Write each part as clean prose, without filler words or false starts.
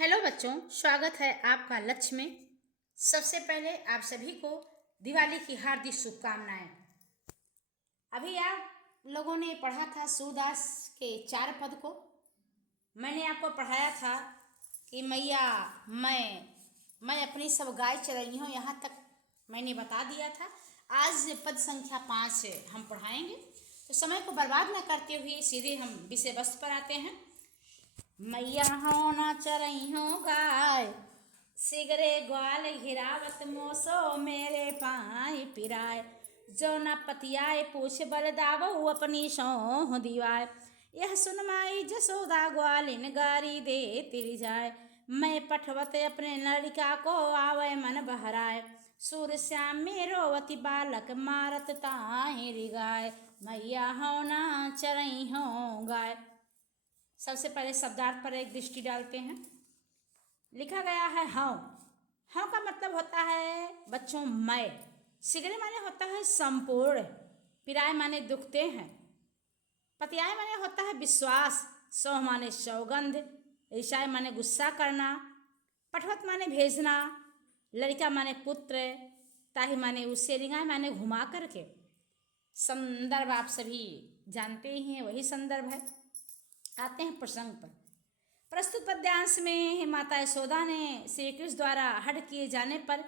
Hello बच्चों, स्वागत है आपका लक्ष्य में। सबसे पहले आप सभी को दिवाली की हार्दिक शुभकामनाएं। अभी आप लोगों ने पढ़ा था सूरदास के 4 पद को। मैंने आपको पढ़ाया था कि मैया मैं अपनी सब गाय चराई हूँ, यहाँ तक मैंने बता दिया था। आज पद संख्या 5 हम पढ़ाएंगे, तो समय को बर्बाद न करते हुए सीधे हम विषय वस्तु पर आते हैं। मैया हो ना चरई हो गाय, सिगरे ग्वाल हिरावत मोसो मेरे पाए पिराए। जो न पतियाए पूछ बल दावो अपनी सौह दीवाय। यह सुन माई जसोदा ग्वालिन गारी दे तिरी जाए। मैं पठवत अपने लड़का को आवे मन बहराए। सूर श्याम मेरो अति बालक मारत ताहि रिगाय। मैया हो ना चरई हो गाय। सबसे पहले शब्दार्थ पर एक दृष्टि डालते हैं। लिखा गया है हाँ। हाँ का मतलब होता है बच्चों मैं। सिगरे माने होता है संपूर्ण। पिराय माने दुखते हैं। पतियाय माने होता है विश्वास। सौह माने सौगंध। ईशाय माने गुस्सा करना। पठवत माने भेजना। लड़का माने पुत्र। ताही माने उसे। रिंगाय माने घुमा करके। संदर्भ आप सभी जानते ही हैं, वही संदर्भ है। आते हैं प्रसंग पर। प्रस्तुत पद्यांश में माता यशोदा ने श्री कृष्ण द्वारा हठ किए जाने पर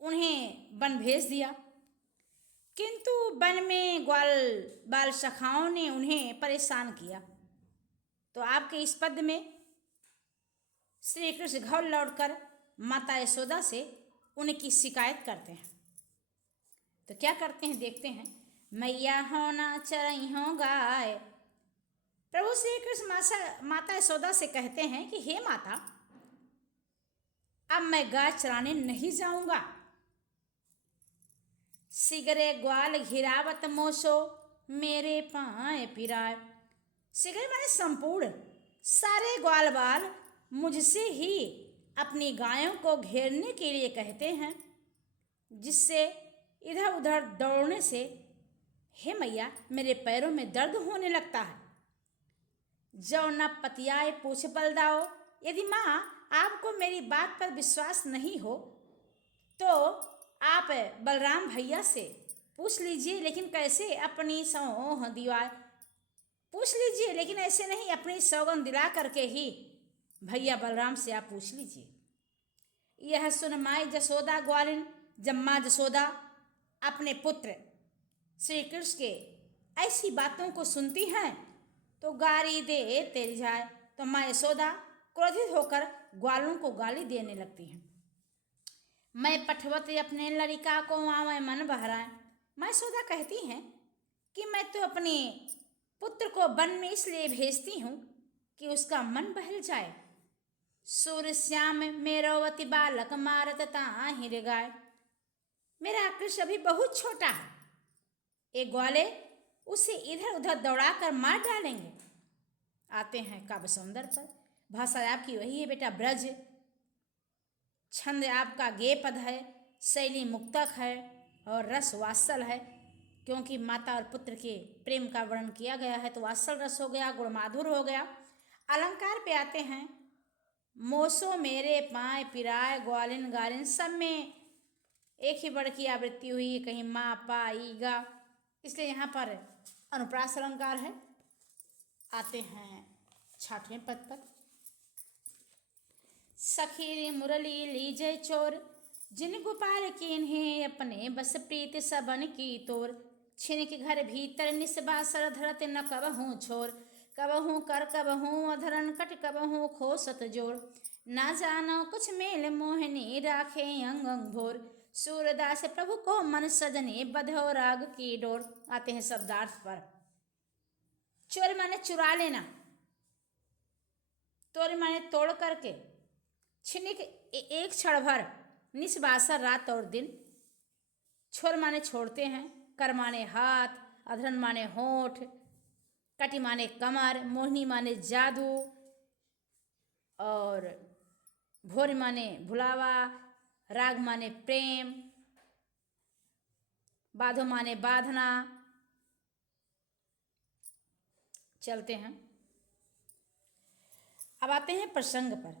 उन्हें वन भेज दिया, किंतु वन में ग्वाल बाल सखाओं ने उन्हें परेशान किया। तो आपके इस पद में श्री कृष्ण घर लौटकर माता यशोदा से उनकी शिकायत करते हैं। तो क्या करते हैं देखते हैं। मैया हो ना चरई हो गाय। प्रभु श्री कृष्ण माता यशोदा से कहते हैं कि हे माता, अब मैं गाय चराने नहीं जाऊंगा। सिगरे ग्वाल घिरावत मोसो मेरे पाए पिराय। सिगरे माने संपूर्ण। सारे ग्वाल बाल मुझसे ही अपनी गायों को घेरने के लिए कहते हैं, जिससे इधर उधर दौड़ने से हे मैया मेरे पैरों में दर्द होने लगता है। जो न पतियाए पूछ बल दाओ। यदि माँ आपको मेरी बात पर विश्वास नहीं हो तो आप बलराम भैया से पूछ लीजिए, लेकिन कैसे? अपनी सौह दीवार पूछ लीजिए, लेकिन ऐसे नहीं, अपनी सौगंध दिला करके ही भैया बलराम से आप पूछ लीजिए। यह सुन माई जसोदा ग्वालिन। जब माँ जसोदा अपने पुत्र श्री कृष्ण के ऐसी बातों को सुनती हैं तो गारी दे तेरी जाए। तो माँ यशोदा क्रोधित होकर ग्वालों को गाली देने लगती हैं। मैं पठवत अपने लड़का को आवे मन बहराए। माँ यशोदा कहती हैं कि मैं तो अपने पुत्र को वन में इसलिए भेजती हूँ कि उसका मन बहल जाए। सूर श्याम मेरो अति बालक मारत ताहि रिगाय। मेरा कृष्ण अभी बहुत छोटा है, एक ग्वाले उसे इधर उधर दौड़ाकर मार डालेंगे। आते हैं काव्य सौंदर्य पर। भाषा आपकी वही है बेटा ब्रज। छंद आपका गे पद है। शैली मुक्तक है और रस वात्सल है, क्योंकि माता और पुत्र के प्रेम का वर्णन किया गया है, तो वात्सल रस हो गया, गुणमाधुर हो गया। अलंकार पे आते हैं। मोसो मेरे पाए पिराय ग्वालिन गालिन। सब में एक ही वर्ड की आवृत्ति हुई है, कहीं माँ पा ई गा, इसलिए यहाँ पर अनुप्रास अलंकार है। आते हैं 6वें पद पर। सखी मुरली लीजय चोर, जिन गोपाल कीन्हे अपने बस प्रीत सबन की तोर। छिन के घर भीतर निस्बासर धरत न कबहूँ छोर। कबहूँ कर कबहूँ अधरन कट कबहूँ खोसत जोर। ना जानो कुछ मेल मोहनी राखे अंग अंग भोर। सूरदास प्रभु को मन सजने बधो राग की डोर। आते हैं शब्दार्थ पर। चोर माने चुरा लेना। तोड़ माने तोड़ करके। छिनिक एक क्षण भर। निस्बासर रात और दिन। छोर माने छोड़ते हैं। कर माने हाथ। अधरन माने होठ। कटी माने कमर। मोहिनी माने जादू। और भोर माने भुलावा। राग माने प्रेम। बाधो माने बाधना। चलते हैं, अब आते हैं प्रसंग पर।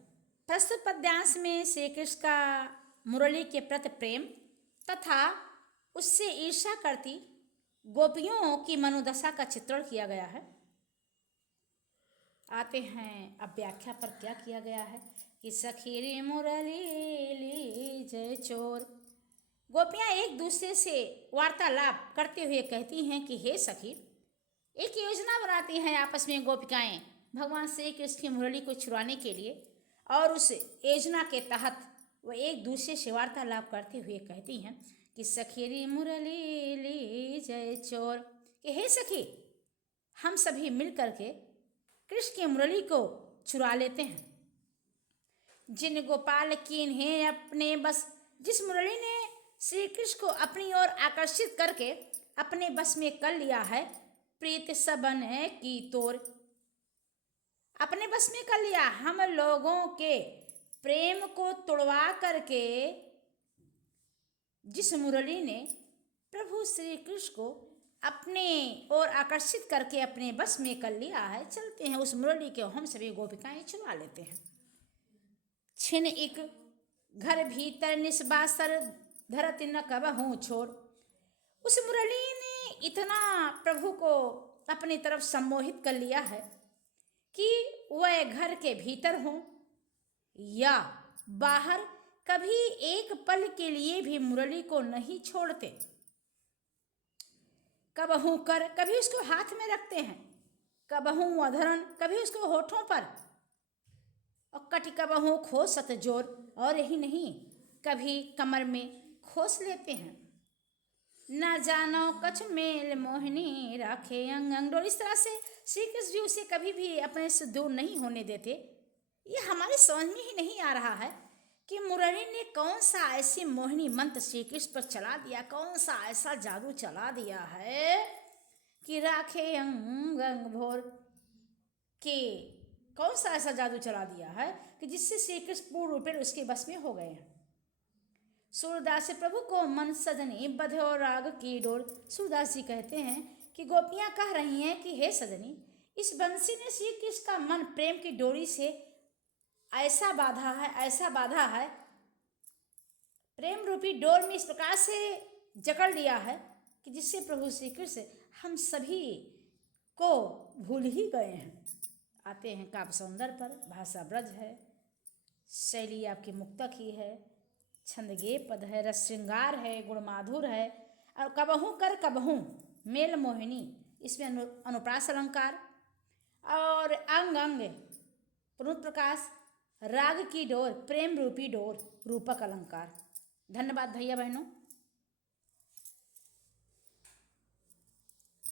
प्रस्तुत पद्यांश में श्री कृष्ण का मुरली के प्रति प्रेम तथा उससे ईर्ष्या करती गोपियों की मनोदशा का चित्रण किया गया है। आते हैं अब व्याख्या पर। क्या किया गया है कि सखी रे मुरली लीजय चोर। गोपियां एक दूसरे से वार्तालाप करते हुए कहती हैं कि हे सखी, एक योजना बनाती हैं आपस में गोपिकाएं भगवान श्री कृष्ण की मुरली को छुड़ाने के लिए, और उस योजना के तहत वह एक दूसरे से वार्तालाप करते हुए कहती हैं कि सखी रे मुरली लीजय चोर, कि हे सखी, हम सभी मिल करके कृष्ण की मुरली को चुरा लेते हैं। जिन गोपाल कीन्हे अपने बस, जिस मुरली ने श्री कृष्ण को अपनी ओर आकर्षित करके अपने बस में कर लिया है, प्रीत सबन की तोर, अपने बस में कर लिया। हम लोगों के प्रेम को तोड़वा करके जिस मुरली ने प्रभु श्री कृष्ण को अपने ओर आकर्षित करके अपने बस में कर लिया है, चलते हैं उस मुरली के हम सभी गोपिकाएं चुरा लेते हैं। छिन एक घर भीतर निस्बासर धरती न कबहूँ छोड़। उस मुरली ने इतना प्रभु को अपनी तरफ सम्मोहित कर लिया है कि वह घर के भीतर हो या बाहर कभी एक पल के लिए भी मुरली को नहीं छोड़ते। कबहू कर, कभी उसको हाथ में रखते हैं, कबहू अधरन, कभी उसको होठों पर, और कटी कबहू खोसत जोर, और यही नहीं कभी कमर में खोस लेते हैं। न जानो कछ मेल मोहिनी राखे अंग अंग डोर। इस तरह से श्री कृष्ण जी उसे कभी भी अपने से दूर नहीं होने देते। ये हमारे समझ में ही नहीं आ रहा है कि मुरली ने कौन सा ऐसी मोहिनी मंत्र श्री कृष्ण पर चला दिया, कौन सा ऐसा जादू चला दिया है कि राखे अंग अंग भोर, के कौन सा ऐसा जादू चला दिया है कि जिससे श्री कृष्ण पूर्ण रूप में उसके बस में हो गए हैं। सूरदास प्रभु को मन सजनी बध्यो राग की डोर। सूरदास जी कहते हैं कि गोपियां कह रही हैं कि हे सजनी, इस बंसी ने श्री कृष्ण का मन प्रेम की डोरी से ऐसा बांधा है, ऐसा बांधा है, प्रेम रूपी डोर में इस प्रकार से जकड़ लिया है कि जिससे प्रभु श्री कृष्ण हम सभी को भूल ही गए हैं। आते हैं काव्य सौंदर्य पर। भाषा ब्रज है, शैली आपकी मुक्तक ही है, छंद गे पद है, रस श्रृंगार है, गुण माधुर है, और कबहू कर कबहू मेल मोहिनी, इसमें अनुप्रास अलंकार, और अंग अंग पुनरुत प्रकाश, राग की डोर प्रेम रूपी डोर रूपक अलंकार। धन्यवाद भैया बहनों।